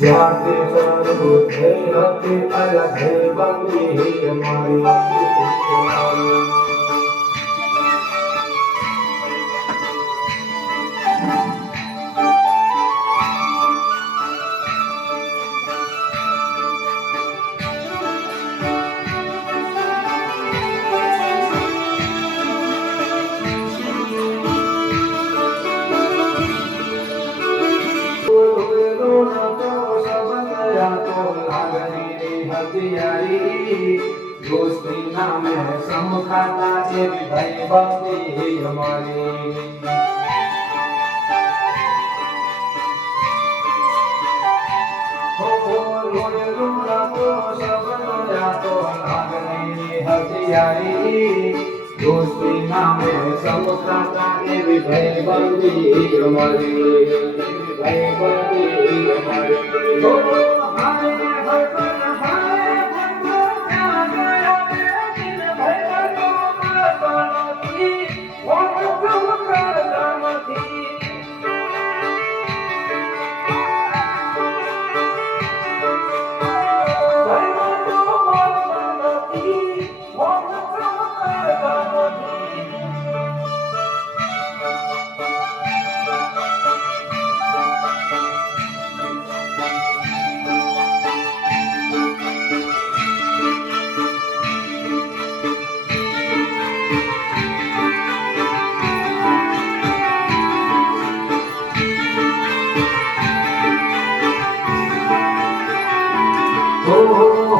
जाते सर्वभूत है रहते अलग है बंदी हमारी दोस्ती नाम है समखाता एक भाई बंदी हमारी दोस्ती नाम है समखाता एक भाई बंदी हमारी भाई बंदी हमारी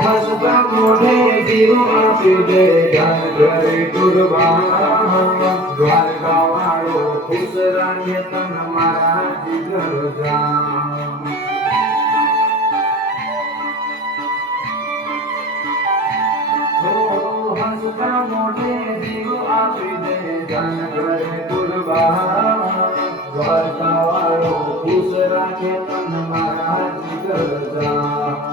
हसता मोढ़े जीव आपी दे जान करे कुर्बान द्वारका वाळो खुश राखे तन मारा जिगर जान हसता मोढ़े जीव आपी दे जान करे कुर्बान द्वारका वाळो खुश राखे तन मारा जिगर जान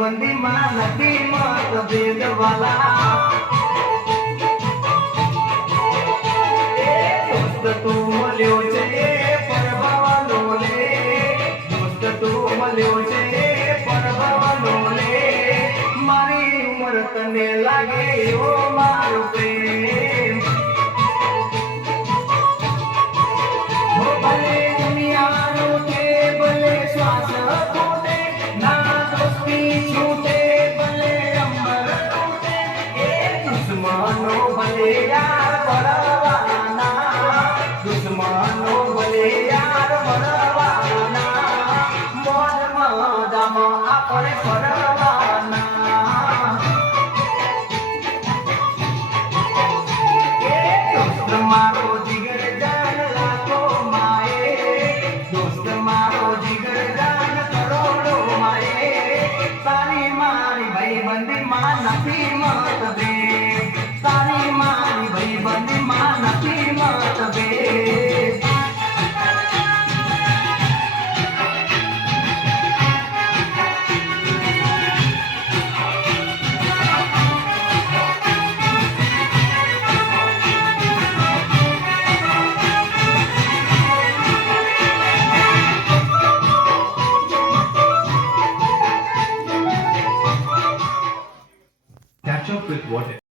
बंदी मान की मत भेद वाला दोस्त तू मल्यो छे परभावनो ले दोस्त तू मल्यो छे परभावनो ले मारी उमर तने लागे ओ मारो प्रेम हो भले दुनिया नो के भले श्वास खोटे ना दोस्ती छूटे भले अंबर टूटे ए दुश्मनो भले यार बड़वाना दुश्मनो भले यार बड़वाना मोर मदाम आपने परवाना ए दोस्त मारो जिगर जान लाखो माए दोस्त मारो जिगर जान करोड़ो माए तारी मारी भाई बंदी એમાં નથી મતભેદ